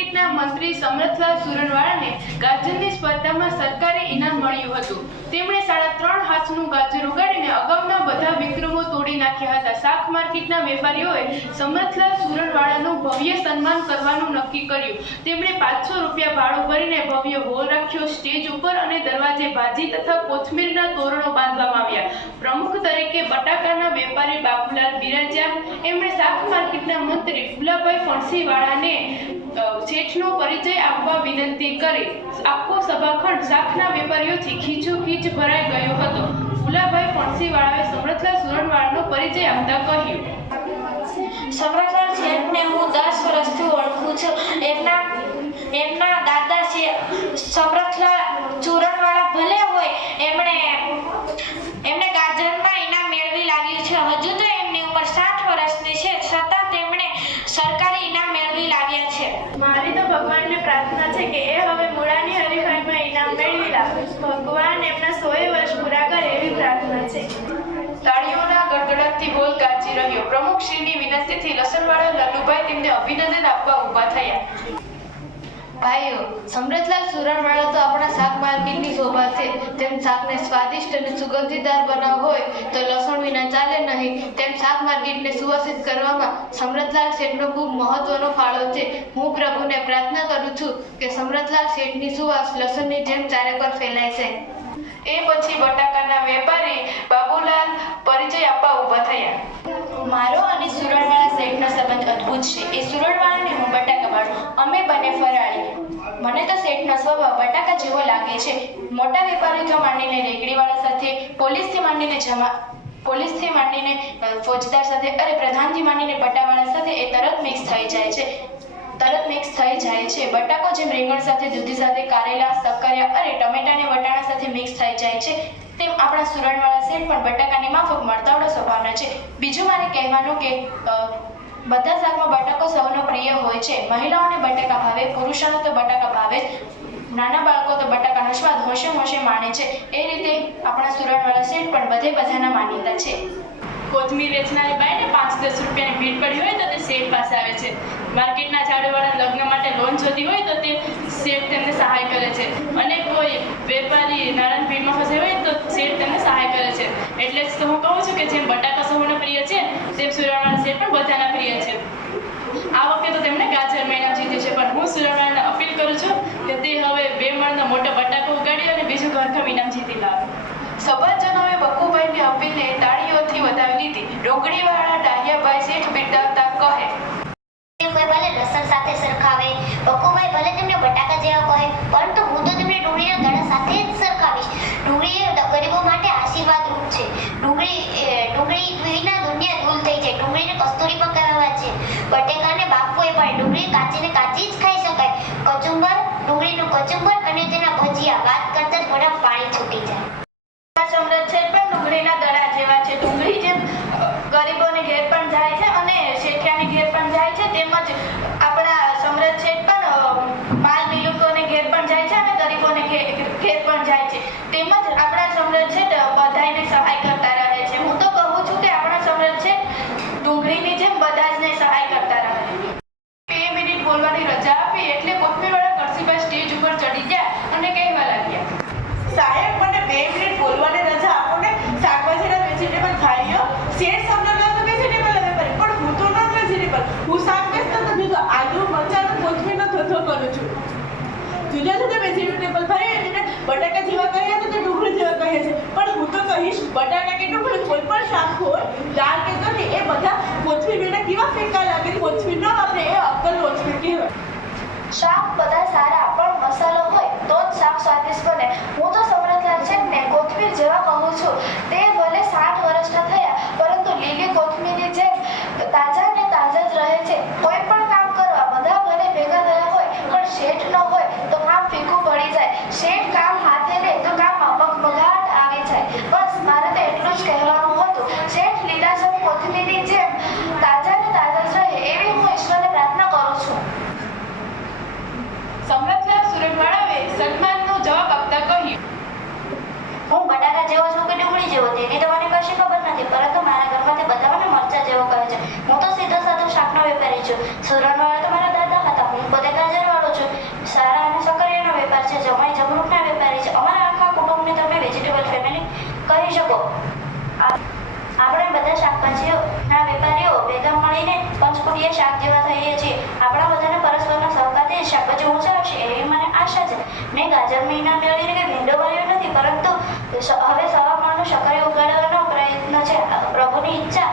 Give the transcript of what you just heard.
માર્કેટના મંત્રી સમરથલાલ સુરણવાળાને ગાજરની સ્પર્ધામાં સરકારી ઇનામ મળ્યું હતું। તેમણે 3.5 હાથનું ગાજર ઉગાડીને અગાઉના બધા વિક્રમો તોડી નાખ્યા હતા। શાક માર્કેટના વેપારીઓએ સમરથલાલ સુરણવાળાનું ભવ્ય સન્માન કરવાનું નક્કી કર્યું। તેમણે 500 રૂપિયા ભાડું ભરીને ભવ્ય હોલ રાખ્યો। સ્ટેજ ઉપર અને દરવાજે ભાજી તથા કોથમીરના તોરણો બાંધવામાં આવ્યા। પ્રમુખ તરીકે બટાકાના વેપારી બાબુલાલ બિરાજ્યા। એમણે શાક માર્કેટના મંત્રી ફુલાભાઈ ફણસીવાળાને શેઠનો પરિચય આપવા વિનંતી કરી। આખો સભાખંડ શાકના વેપારીઓથી ખીચોખીચ ભરાઈ ગયો હતો। ફુલાભાઈ ફણસીવાળાએ સમરથલાલ સુરણવાળાનો પરિચય આપતા કહ્યું, સમરથલાલ શેઠને હું 10 વર્ષથી ઓળખું છું। એમના દાદા છે સમરથલાલ સુરણવાળા ભલે હોય, એમણે ગાજરના ઇનામ મેળવી લાવ્યું છે। હજુ તો એમની ઉંમર 60 વર્ષની છે, છતાં તેમણે સરકારી ઇનામ મેળવી લાવ્યા છે। મારી તો ભગવાનને પ્રાર્થના છે કે એ હવે મૂળાની હરીફાઈમાં ઇનામ મેળવી લાવે। ભગવાન એમના 100 વર્ષ પૂરા કરે એવી પ્રાર્થના છે। તાળીઓના ગડગડાટથી હોલ ગાજી રહ્યો। પ્રમુખશ્રીની વિનંતીથી લસણવાળા લલ્લુભાઈ તેમને અભિનંદન આપવા ઊભા થયા। ભાઈઓ, સમરથલાલ સુરણવાળા તો આપણા શાક માર્કેટની શોભા છે। તેમ શાકને સ્વાદિષ્ટ અને સુગંધીદાર બનાવવું હોય તો લસણ વિના ચાલે નહીં। તેમ શાક માર્કેટને સુવાસિત કરવામાં સમરથલાલ શેઠનો ખૂબ મહત્વનો ફાળો છે। હું પ્રભુને પ્રાર્થના કરું છું કે સમરથલાલ શેઠની સુવાસ લસણની જેમ ચારે પર ફેલાય છે। એ પછી બટાકાના વેપારી બાબુલાલ પરિચય આપવા ઊભા થયા। મારો અને સુરણવાળા શેઠનો સંબંધ અદ્ભુત છે। એ સુરણવાળાને હું બટાકાવાળો, અમે બંને ફરાળી। મને તો શેઠનો સ્વભાવ બટાકા જેવો લાગે છે। મોટા વેપારીથી માંડીને રેકડીવાળા સાથે, પોલીસથી માંડીને ફોજદાર સાથે, અરે પ્રધાનથી માંડીને પટ્ટાવાળા સાથે એ તરત મિક્સ થઈ જાય છે। બટાકો જેમ રીંગણ સાથે, દૂધી સાથે, કારેલા, સક્કરિયા અને ટમેટા અને વટાણા સાથે મિક્સ થઈ જાય છે, તેમ આપણા સુરણવાળા શેઠ પણ બટાકાની માફક મળતાવડો સ્વભાવના છે। બીજું મારે કહેવાનું કે બધા શાકમાં બટાકો સૌનો પ્રિય હોય છે। મહિલાઓને બટાકા ભાવે, પુરુષોને તો બટાકા ભાવે જ। નાના બાળકો તો બટાકાનો સ્વાદ હોશે માણે છે। એ રીતે આપણા સુરણવાળા શેઠ પણ બધાના માનીતા છે। કોથમીર વેચનારી બાઈને 5-10 રૂપિયાની ભીડ પડી હોય તો તે શેઠ પાસે આવે છે। માર્કેટના ઝાડુવાળા લગ્ન માટે લોન જોતી હોય તો તે શેઠ તેમને સહાય કરે છે, અને કોઈ વેપારી નાણાંની ભીડમાં ફસાયો હોય તો શેઠ તેમને સહાય કરે છે। એટલે જ તો હું કહું છું કે જેમ બટાકા સૌનો પ્રિય છે, તેમ સુરણવાળા શેઠ પણ બધાના પ્રિય છે। આ વખતે તો તેમણે ગાજર મહિના જીત્યું છે, પણ હું સુરણવાળાને અપીલ કરું છું કે તે હવે 2 મણનો મોટો બટાકો ઉગાડી અને બીજું ઘરકામ ઇનામ જીતી લાવે। સભાજનોએ બકુભાઈની અપીલને તાળીઓથી વધાવી લીધી। ડોંગળીવાળા ડાહિયાભાઈ શેઠ બિરદાવતા કહે, ભલે લસણ સાથે સરખાવે, બકુભાઈ ભલે તેમને બટાકા જેવા કહે, પરંતુ હું તો તેમને ડુંગળીના દડા સાથે જ સરખાવીશ। ડુંગળી એ ગરીબો માટે આશીર્વાદ રૂપ છે। ડુંગળી વિના દુનિયા દૂર થઈ જાય। ડુંગળીને કસ્તુરી પણ કહેવાય છે। બટેકાને બાફવો એ પણ, ડુંગળી કાચીને કાચી જ ખાઈ શકાય। ડુંગળીનું કચુંબર અને તેના ભજીયા વાત કરતા જ મોઢામાં પાણી છૂટી જાય। સમરથ શેઠ પણ ડુંગળીના દડા જેવા છે। ડુંગળી જેમ ગરીબોને ઘેર પણ જાય છે અને શેઠિયાની ઘેર પણ જાય છે, તેમજ આપણા સમરથ શેઠ પણ માલ મિલકોને ઘેર પણ જાય છે અને ગરીબોને ઘેર પણ જાય છે। તેમજ આપણા સમરથ શેઠ બધાને સહાય કરતા રહે છે। હું તો કહું છું કે આપણા સમરથ શેઠ ડુંગળીની જેમ બધા જને સહાય કરતા રહે। 2 મિનિટ બોલવાની રજા આપી એટલે કોથમીરવાળા કરસીભાઈ સ્ટેજ ઉપર ચડી ગયા અને કહેવા લાગ્યા, સાહેબ, મને 2 મિનિટ બોલવાની રજા આપો ને। શાકભાજીના વેજીટેબલ ભાઈઓ, શેઠ સમરથલાલ તો વેજીટેબલ વેપારી, પણ હું તો નોન વેજીટેબલ। હું શાક વેચતો નથી, તો આદુ, મરચાં, કોથમીરનો ધંધો કરું છું। જુદા જુદા વેજીટેબલ ભાઈઓ તેને બટાકા જેવા કહે છે, તે ડુંગળી જેવા કહે છે, પણ હું તો કહીશ બટાકા કે ડુંગળી કોઈ પણ શાક હોય, દાળ કે કઢી, એ બધા કોથમીર વિના કેવા ફેંકા લાગે। કોથમીર ન વાપરે એ અક્કલ કોથમીર કહેવાય। શાક બધા સારા, પણ મસાલો હોય તો જ શાક સ્વાદિષ્ટ બને। હું તો સમરથલાલ શેઠને કોથમીર જેવા કહું છું। તે ભલે 60 વર્ષના થયા, પરંતુ લીલી કોથમીરની જેમ તાજા ને તાજા જ રહે છે। કોઈ પણ કામ કરવા બધા ભલે ભેગા થયા હોય, પણ શેઠ ન હોય તો કામ ફીકું પડી જાય। શેઠ કામ હાથે લે તો કામમાં મગમગાટ આવી જાય। બસ મારે તો એટલું જ કહેવાનું હતું। શેઠ લીલાછમ કોથમીરની જેમ તાજા ને તાજા જ રહે એવી હું ઈશ્વરને પ્રાર્થના કરું છું। સમરથલાલ સુરણવાળાએ સન્માનનો જવાબ આપતા કહ્યું, હું બટાકા જેવો છું કે ડુંગળી જેવો, તેની તો મને કશી ખબર નથી, પરંતુ મારા ઘરમાં તે બધા મને મરચાં જેવો કહે છે। હું તો સીધો સાધો શાકનો વેપારી છું। સુરણવાળા તો મારા દાદા હતા, હું પોતે ગાજરવાળો કહી શકો. આપણે બધા શાકભાજીઓના વેપારીઓ ભેગા મળીને પંચકુટિયા શાક જેવા થઈએ છીએ. આપણા બધાને પરસ્પરના સહકારથી શાકભાજી ઊંચા આવશે એવી મને આશા છે. મેં ગાજર મહિના મેળવીને કે ભીંડો વાળ્યો નથી, પરંતુ હવે સવારનો શકરી ઉગાડવાનો પ્રયત્ન છે. પ્રભુની ઈચ્છા